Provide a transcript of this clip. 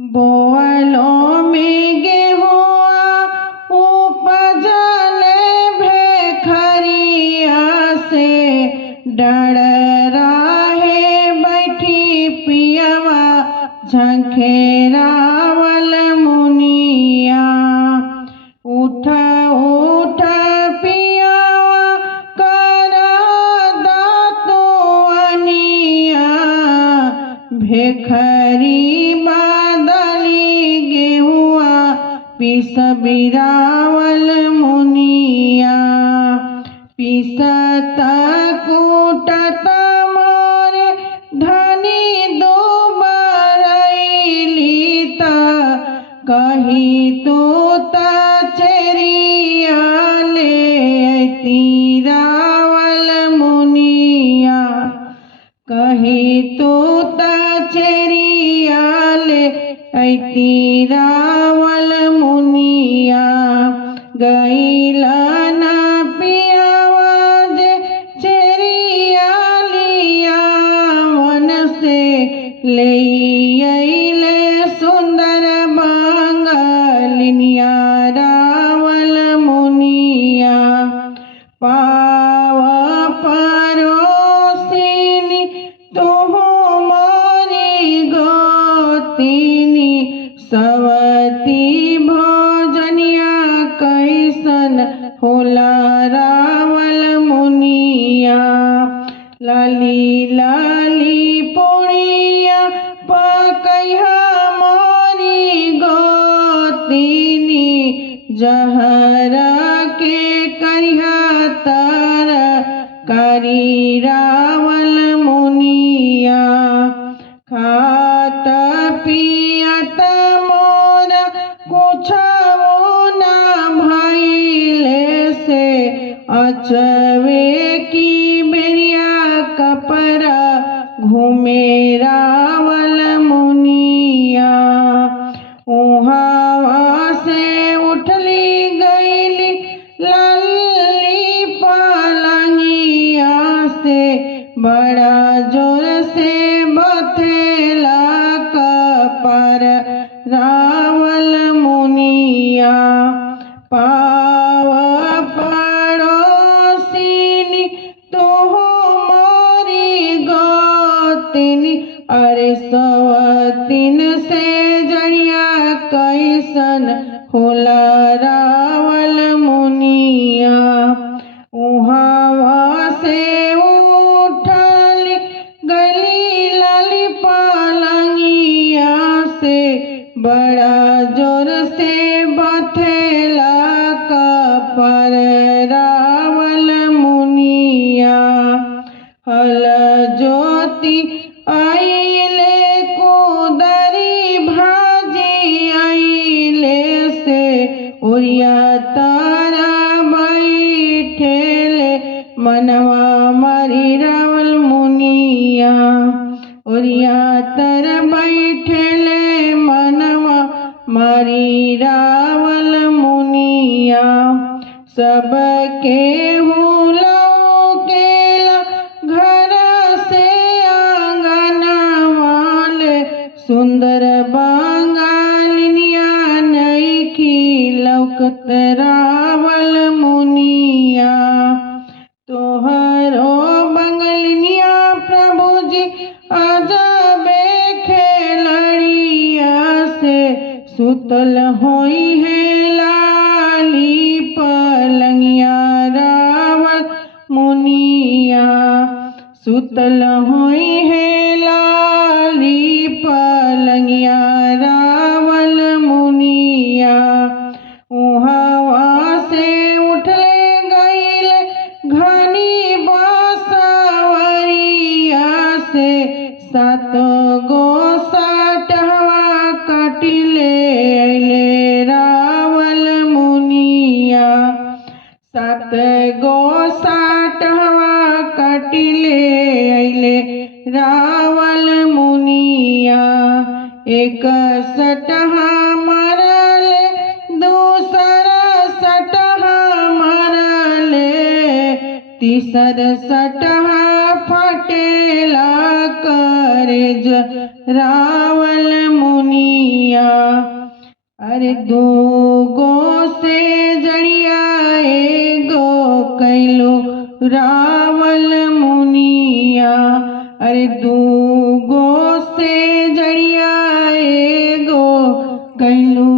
बोअलो में गेहुआ उपजल भेखरिया से डर राहे बैठी पियवा झंखेरावल मुनिया। उठ उठ पियवा कर दातुअनिया भेखरी पिस बिरावल मुनिया। पिसत कूटत मोरे धनी दुबरैली त कही तो चेरिया ले तीरावल मुनिया। कही तो चेरिया ले तीरावल मुनिया। गईला ना पियावा जे चेरिया लिया वन से ले अइले सुंदर बांगलिनिया रावल मुनिया। पाव परोसिनी तुहु मोरी गोतिनी सवती भोजनिया कैसन होला रावल मुनिया। लाली लाली पुड़िया पकैहा मोरी गोतिनी जहर के करिहा तर करी रावल मुनिया। खात पियत मोरा कुछो ना भइले से अचवे की बेरिया कपड़ा घूमे रावल मुनिया। उहावा से उठली गईली लाली पलंगिया से बड़ा जोर से बथेला कपर रावल मुनिया। पाव पड़ोसिनी तुहु मोरी गोतिनी अरे सवतिन से जड़िया कैसन होला रावल मुनिया। उहावा से उठली गली लाली पलंगिया से बड़ा जोर से बथेला कपर रावल मुनिया। हल ज्योति आइले कुदरी भाजी आइले से उरिया तारा बैठेले मनवा मारी रावल मुनिया। उरिया तर बैठेले मनवा मारी रावल मुनिया। सबके लौकेला घर से आंगनवाले सुंदर बांगलिनिया नईखी लौकत रावल मुनिया। तोहरो बंगलिनिया प्रभु जी अजबे खेलड़िया से सुतल होई है लाली पलंगिया रावल मुनिया। सुतल होई है लाली पलंगिया रावल मुनिया। उहावा से उठले गईले घनी बसवरिया से सात गो साटवा कटिले अइले रावल मुनिया। सात गो साटवा कटिले अइले रावल मुनिया। एक सटहा मरले दूसरा सटहा मरले तीसर सटहा फटेला करेज रावल मुनिया। अरे दो गो से जड़िया एगो कैलो रावल मुनिया। अरे दो गो से जड़िया एगो कैलो